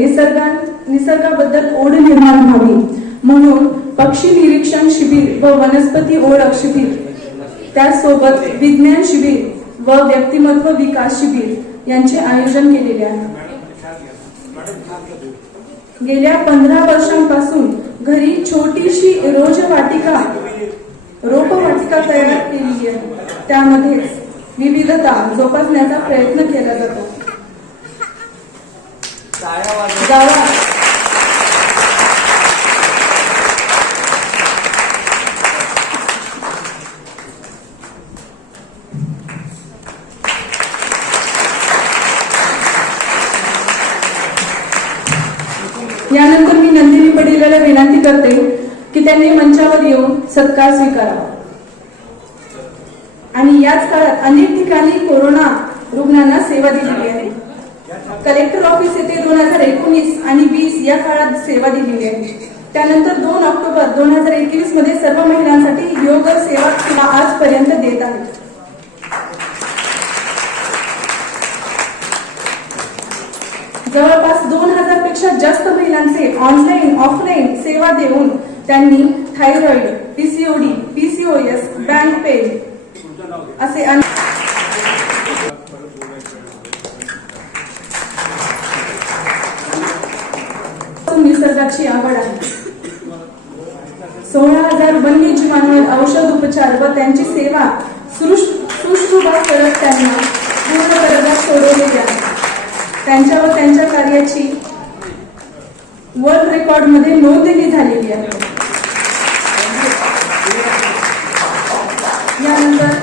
निसर्गा निसर्गाबद्दल ओढ निर्माण व्हावी. म्हणून पक्षी निरीक्षण शिबिर व वनस्पती ओळख शिबिर त्यासोबत विज्ञान शिबिर व व्यक्तिमत्व विकास शिबिर यांचे आयोजन केलेले आहे. गेल्या पंधरा वर्षांपासून घरी छोटीशी रोजवाटिका रोपवाटिका तयार केली आहे. त्यामध्ये विविधता जोपासण्याचा प्रयत्न केला जातो. गावात यानंतर मी नंदिनी पटेलाला विनंती करते की त्यांनी मंचावर येऊन सत्कार स्वीकारावा. आणि याच काळात अनेक ठिकाणी कोरोना रुग्णांना सेवा दिलेली आहे. कलेक्टर ऑफिस येथे दोन हजार एकोणीस आणि वीस या काळात सेवा दिलेली आहे. त्यानंतर दोन ऑक्टोबर दोन हजार एकवीसमध्ये सर्व महिलांसाठी योग सेवा सेवा आजपर्यंत देत आहेत. जवळपास दोन हजारपेक्षा जास्त महिलांचे ऑनलाईन ऑफलाईन सेवा देऊन त्यांनी thyroid PCOD PCOS back pain असे निसर्गाची आवड आहे. सोळा हजार वन्यजीवांवर औषध उपचार व त्यांची सेवा सुश्रुभा करत त्यांना पूर्ण वर्गात सोडवलेली आहे त्यांच्या व त्यांच्या कार्याची वर्ल्ड रेकॉर्डमध्ये नोंदणी झालेली आहे. यानंतर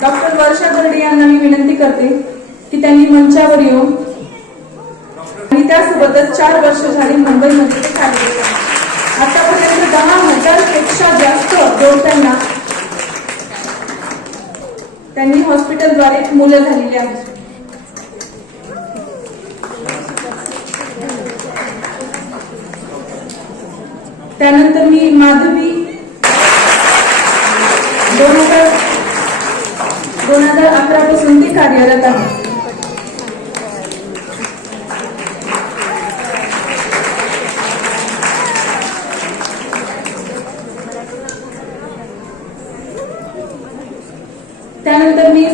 डॉक्टर वर्षा बर्डे यांना मी विनंती करते की त्यांनी मंचावर येऊन त्यासोबतच चार वर्ष झाली मुंबईमध्ये ते कार्यरत आतापर्यंत दहा हजारपेक्षा जास्त जोडप्यांना त्यांनी हॉस्पिटलद्वारे मुलं झालेली आहेत. त्यानंतर मी माधवी दोन हजार दोन हजार अकरा पासून ती कार्यरत आहे.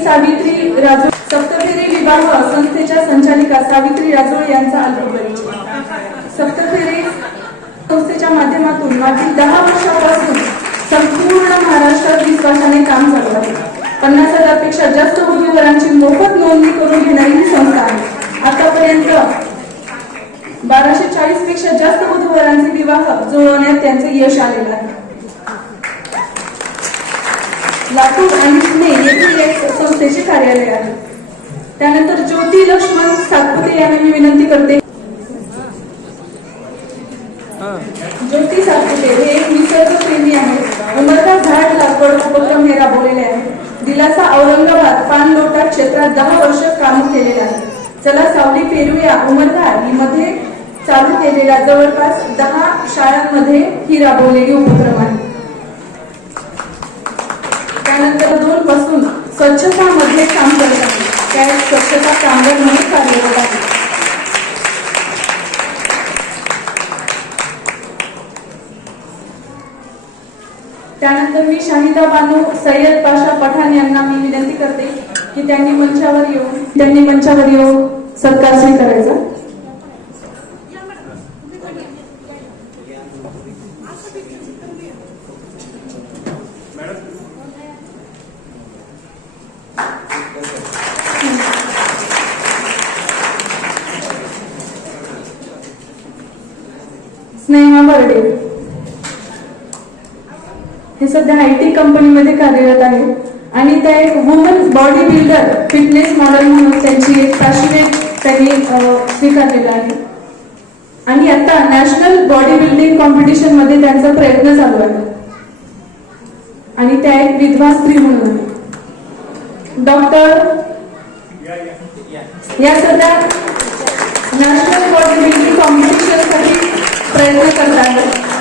सावित्री राजोळ सप्तफेरी विवाह संस्थेच्या संचालिका सावित्री राजोळ यांचा अल्पपरिचय सप्तफेरी संस्थेच्या माध्यमातून मागील दहा वर्षापासून संपूर्ण महाराष्ट्रात विश्वासाने काम चालू आहे. पन्नास हजारपेक्षा जास्त उमेदवारांची मोफत नोंदणी करून घेणारी ही संस्था आहे. आतापर्यंत बाराशे चाळीसपेक्षा जास्त उमेदवारांचे विवाह जुळवण्यात त्यांचे यश आलेलं आहे. लातूर आणि पुणे येथील एक संस्थेचे कार्यालय आहे. त्यानंतर ज्योती लक्ष्मण सातपुते यांना मी विनंती करते. ज्योती सातपुते हे एक निसर्गप्रेमी आहे उमरदा झाड लागवड उपक्रम हे राबवलेले आहे. दिलासा औरंगाबाद पान लोटा क्षेत्रात दहा वर्ष काम केलेले आहे. चला सावली पेरूया. उमरगा मध्ये चालू केलेल्या जवळपास दहा शाळांमध्ये ही राबवलेली उपक्रम आहे त्यानंतर दोन पासून स्वच्छतामध्ये काम करत आहे एक स्वच्छता कामगार म्हणून कार्यरत आहे. त्यानंतर मी शाहिदा बानू सय्यद पाशा पठाण यांना मी विनंती करते की त्यांनी मंचावर येऊन त्यांनी मंचावर येऊन सत्कार स्वीकारायचा. स्नेहा बर्डे हे सध्या आय टी कंपनीमध्ये कार्यरत आहे. आणि त्या एक woman body builder fitness model म्हणून त्यांची एक पॅशनेट त्यांनी स्वीकारलेलं आहे. आणि आता नॅशनल बॉडी बिल्डिंग कॉम्पिटिशनमध्ये त्यांचा प्रयत्न चालू आहे. आणि त्या एक विधवा स्त्री म्हणून आहे. डॉक्टर या सध्या नॅशनल बॉडी बिल्डिंग प्रयत्न करतात